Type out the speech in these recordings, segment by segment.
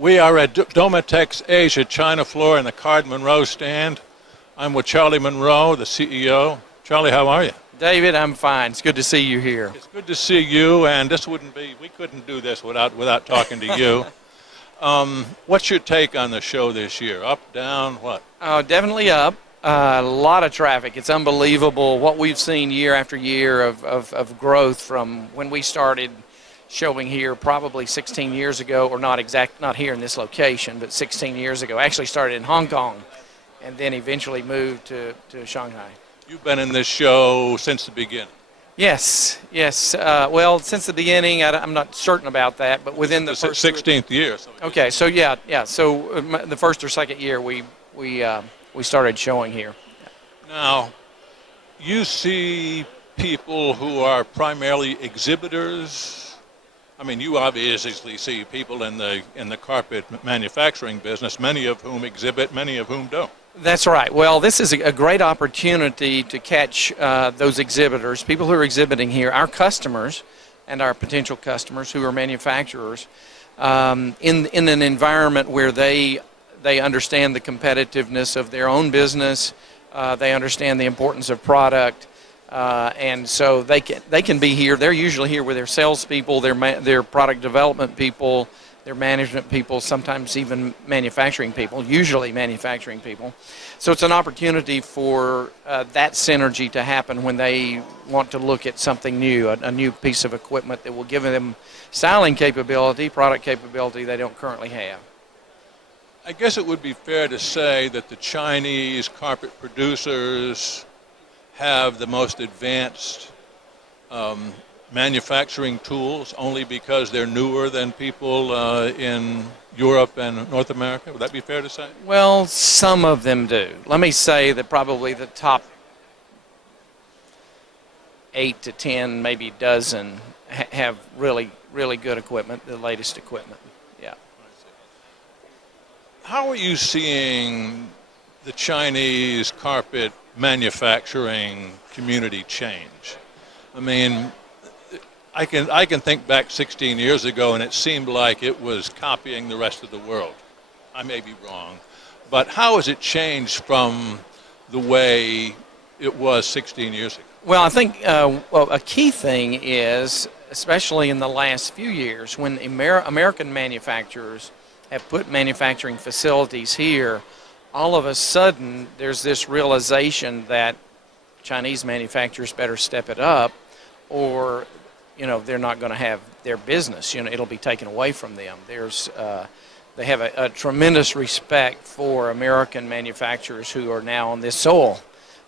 We are at Domotex Asia ChinaFloor in the Card-Monroe stand. I'm with Charlie Monroe, the CEO. Charlie, how are you? David, I'm fine. It's good to see you here. It's good to see you, and we couldn't do this without talking to you. What's your take on the show this year? Up, down, what? Definitely up. A lot of traffic. It's unbelievable what we've seen year after year of growth from when we started showing here probably 16 years ago, or not here in this location, but 16 years ago. Actually started in Hong Kong and then eventually moved to Shanghai. You've been in this show since the beginning. Yes. Well, since the beginning, I'm not certain about that, but within the first 16th year. Okay, so yeah. So the first or second year we started showing here. Now, you see people who are primarily exhibitors. I mean, you obviously see people in the carpet manufacturing business, many of whom exhibit, many of whom don't. That's right. Well, this is a great opportunity to catch those exhibitors, people who are exhibiting here, our customers and our potential customers who are manufacturers, in an environment where they understand the competitiveness of their own business, they understand the importance of product, and so they can be here. They're usually here with their salespeople, their product development people, their management people, sometimes even manufacturing people, usually manufacturing people. So it's an opportunity for that synergy to happen when they want to look at something new, a new piece of equipment that will give them styling capability, product capability they don't currently have. I guess it would be fair to say that the Chinese carpet producers have the most advanced manufacturing tools only because they're newer than people in Europe and North America. Would that be fair to say? Well, some of them do. Let me say that probably the top 8 to 10, maybe dozen, have really, really good equipment, the latest equipment. Yeah. How are you seeing the Chinese carpet manufacturing community change? I mean, I can think back 16 years ago, and it seemed like it was copying the rest of the world. I may be wrong, but how has it changed from the way it was 16 years ago? Well, I think a key thing is, especially in the last few years, when American manufacturers have put manufacturing facilities here, all of a sudden there's this realization that Chinese manufacturers better step it up, or they're not going to have their business. It'll be taken away from them. They have a tremendous respect for American manufacturers who are now on this soil.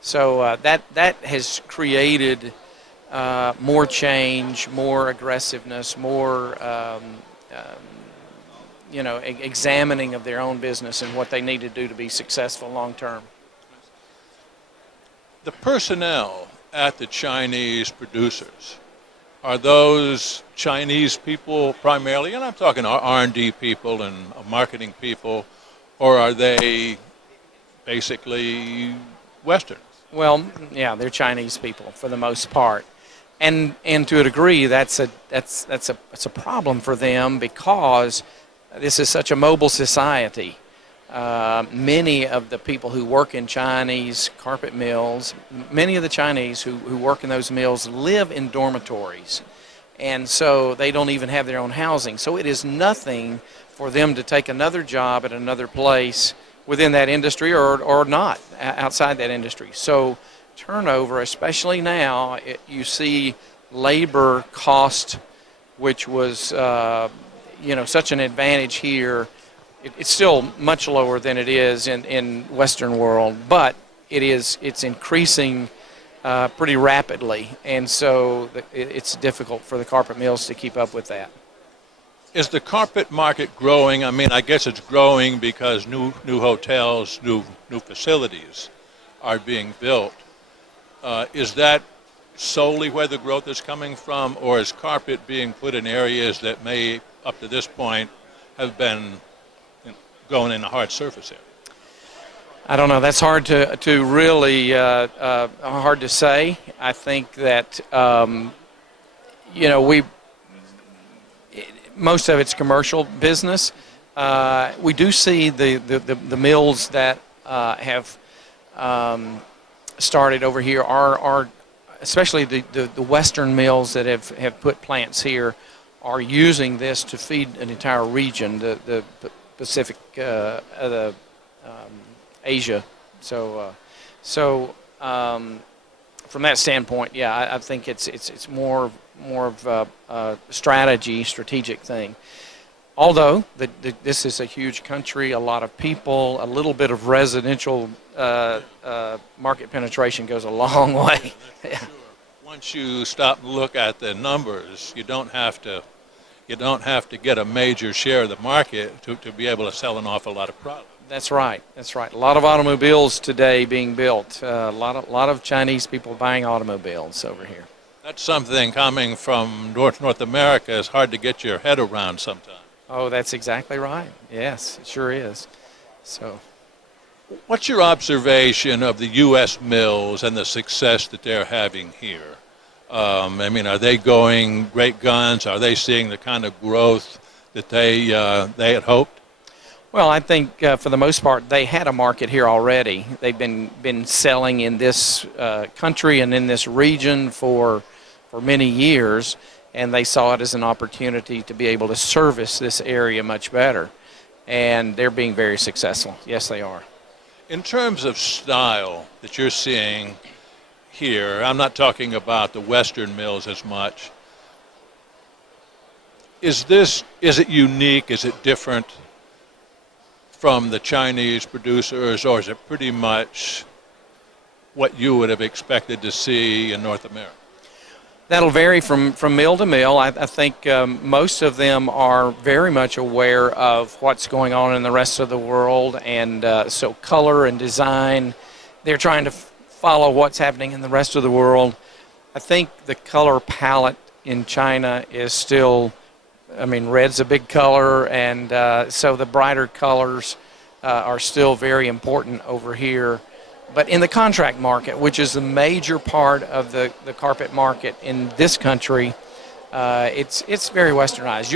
So that has created more change, more aggressiveness, more examining of their own business and what they need to do to be successful long term. The personnel at the Chinese producers, are those Chinese people primarily, and I'm talking R&D people and marketing people, or are they basically Western? Well, yeah, they're Chinese people for the most part, and to a degree, that's a problem for them because this is such a mobile society. Many of the people who work in Chinese carpet mills, many of the Chinese who work in those mills live in dormitories, and so they don't even have their own housing. So it is nothing for them to take another job at another place within that industry or not outside that industry. So turnover, especially now, you see labor cost, which was such an advantage here. It's still much lower than it is in Western world, but it's increasing pretty rapidly, and so it's difficult for the carpet mills to keep up with that. Is the carpet market growing? I mean, I guess it's growing because new hotels, new facilities are being built. Is that solely where the growth is coming from, or is carpet being put in areas that may, up to this point, have been going in a hard surface area? I don't know. That's hard to really hard to say. I think that most of it's commercial business, we do see the mills that have started over here are especially the western mills that have put plants here are using this to feed an entire region, the Pacific, Asia. From that standpoint, yeah, I think it's more of a strategic thing. Although this is a huge country, a lot of people, a little bit of residential market penetration goes a long way. Yeah. Sure. Once you stop and look at the numbers, you don't have to get a major share of the market to be able to sell an awful lot of product. That's right. That's right. A lot of automobiles today being built. A lot of Chinese people buying automobiles over here. That's something coming from North America is hard to get your head around sometimes. Oh, that's exactly right. Yes, it sure is. So, what's your observation of the U.S. mills and the success that they're having here? I mean, are they going great guns? Are they seeing the kind of growth that they had hoped? Well, I think for the most part they had a market here already. They've been selling in this country and in this region for many years, and they saw it as an opportunity to be able to service this area much better. And they're being very successful. Yes, they are. In terms of style that you're seeing here, I'm not talking about the Western mills as much. Is it unique? Is it different from the Chinese producers, or is it pretty much what you would have expected to see in North America? That'll vary from mill to mill. I think most of them are very much aware of what's going on in the rest of the world, and so color and design, they're trying to follow what's happening in the rest of the world. I think the color palette in China is still, I mean, red's a big color, and so the brighter colors are still very important over here. But in the contract market, which is the major part of the carpet market in this country, it's very westernized.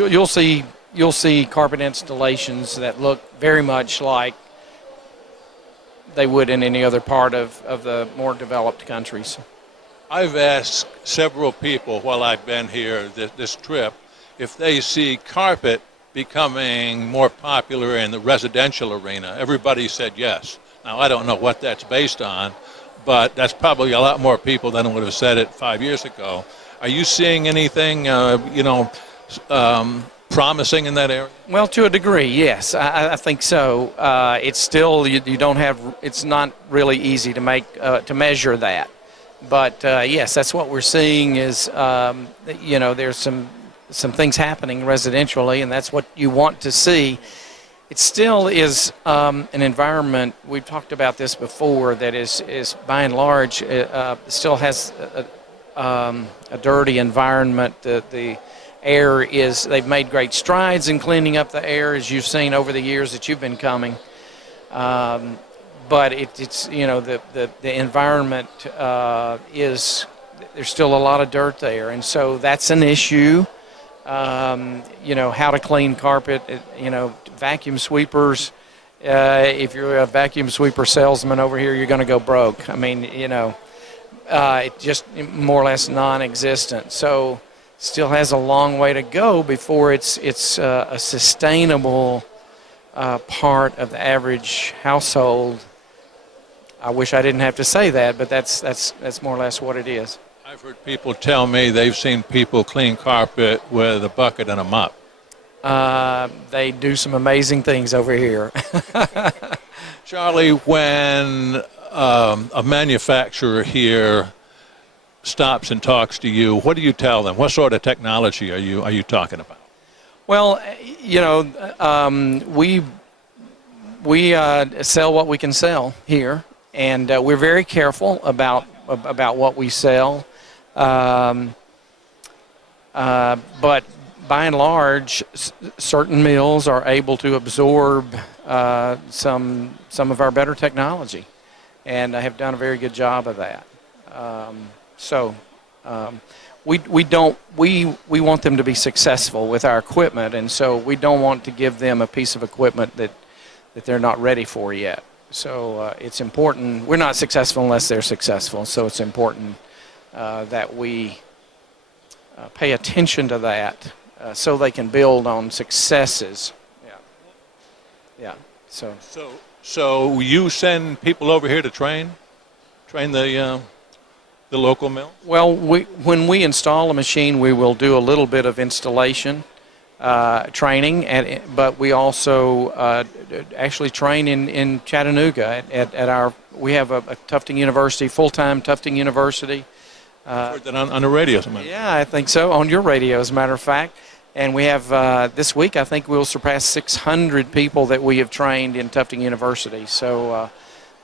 You'll see carpet installations that look very much like they would in any other part of the more developed countries. I've asked several people while I've been here this trip if they see carpet becoming more popular in the residential arena. Everybody said yes. Now, I don't know what that's based on, but that's probably a lot more people than would have said it 5 years ago. Are you seeing anything, promising in that area? Well, to a degree, yes. I think so. It's still, you don't have, it's not really easy to measure that. But, yes, that's what we're seeing is, there's some things happening residentially, and that's what you want to see. It still is an environment, we've talked about this before, that is by and large, still has a dirty environment. The air is, they've made great strides in cleaning up the air, as you've seen over the years that you've been coming. But it's the environment is, there's still a lot of dirt there, and so that's an issue. How to clean carpet, vacuum sweepers. If you're a vacuum sweeper salesman over here, you're going to go broke. I mean, it's just more or less non-existent. So still has a long way to go before it's a sustainable part of the average household. I wish I didn't have to say that, but that's more or less what it is. I've heard people tell me they've seen people clean carpet with a bucket and a mop. They do some amazing things over here. Charlie, when a manufacturer here stops and talks to you, what do you tell them? What sort of technology are you talking about? Well, we sell what we can sell here, and we're very careful about what we sell. But by and large, certain mills are able to absorb some of our better technology, and I have done a very good job of that. we don't we want them to be successful with our equipment, and so we don't want to give them a piece of equipment that they're not ready for yet. So it's important. We're not successful unless they're successful. So it's important that we pay attention to that so they can build on successes. Yeah. So you send people over here to train the local mill? Well, when we install a machine, we will do a little bit of installation training, but we also actually train in Chattanooga at our. We have a Tufting University, full-time Tufting University. Heard that on the radio, somebody. Yeah, I think so. On your radio, as a matter of fact. And we have, this week, I think we'll surpass 600 people that we have trained in Tufting University. So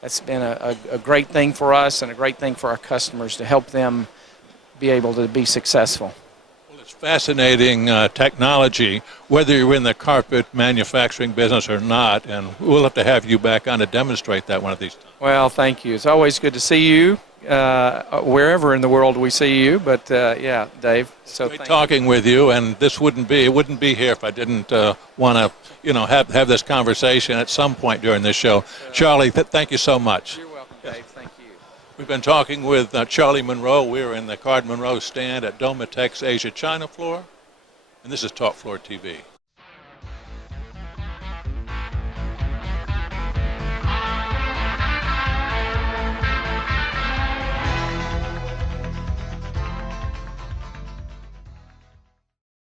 that's been a great thing for us and a great thing for our customers to help them be able to be successful. Well, it's fascinating technology, whether you're in the carpet manufacturing business or not, and we'll have to have you back on to demonstrate that one of these times. Well, thank you. It's always good to see you. Wherever in the world we see you, but yeah, Dave. So great talking with you, and it wouldn't be here if I didn't want to, have this conversation at some point during this show. Charlie, thank you so much. You're welcome, Dave. Thank you. We've been talking with Charlie Monroe. We're in the Card-Monroe stand at Domotex Asia ChinaFloor, and this is Talk Floor TV.